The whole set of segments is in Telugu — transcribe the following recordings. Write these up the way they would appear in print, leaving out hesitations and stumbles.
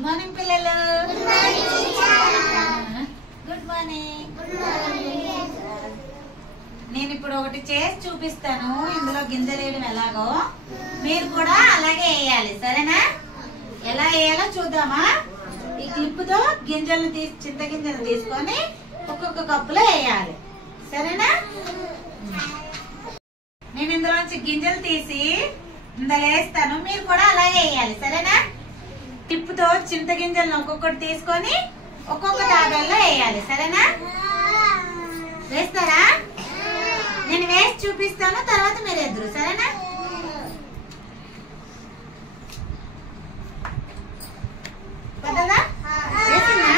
గుడ్ మార్నింగ్ పిల్లలు. Good morning. నేను ఇప్పుడు ఒకటి చేసి చూపిస్తాను. ఇందులో గింజలు వేయడం ఎలాగో మీరు కూడా అలాగే వేయాలి, సరేనా? ఎలా వేయాలో చూద్దామా? ఈ క్లిప్ తో గింజలను చింత గింజలు తీసుకొని ఒక్కొక్క కప్పులో వేయాలి, సరేనా? నేను ఇందులోంచి గింజలు తీసి ఇందులో వేస్తాను, మీరు కూడా అలాగే వేయాలి, సరేనా? క్లిప్ తో చింత గింజలను ఒక్కొక్కటి తీసుకొని ఒక్కొక్క తాబేల్లో వేయాలి, సరేనా? వేస్తారా? నేను వేసి చూపిస్తాను, తర్వాత మీరు ఎదురు, సరేనా? వేసిందా?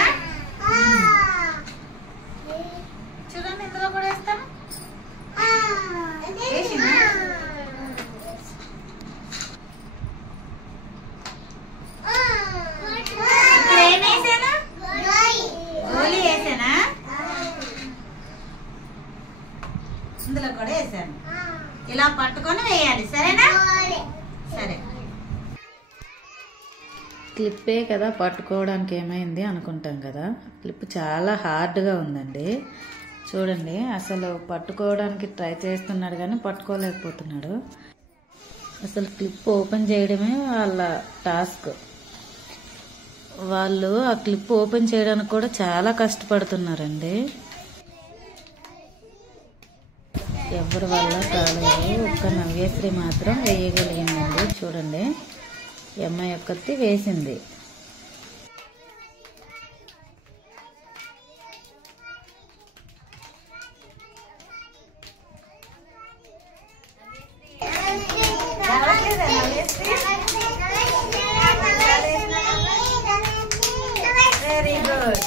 చూడండి, ఇందులో కూడా వేస్తాను. వేసిందా? ఇప్పుడు ఏం వేసాను? గోలీ వేసానా? ఇందులో కూడా వేసాను. ఇలా పట్టుకొని వేయాలి, సరేనా? సరే. క్లిప్పే కదా పట్టుకోవడానికి ఏమైంది అనుకుంటాం కదా, క్లిప్ చాలా హార్డ్గా ఉందండి. చూడండి, అసలు పట్టుకోవడానికి ట్రై చేస్తున్నాడు కానీ పట్టుకోలేకపోతున్నాడు. అసలు క్లిప్ ఓపెన్ చేయడమే వాళ్ళ టాస్క్. వాళ్ళు ఆ క్లిప్ ఓపెన్ చేయడానికి కూడా చాలా కష్టపడుతున్నారండి. ఎవరి వల్ల కాలేదు. ఒక్క నవ్యశ్రీ మాత్రం వేయగలిగిందండి. చూడండి, ఈ అమ్మాయి ఒక్కటి వేసింది. Very good.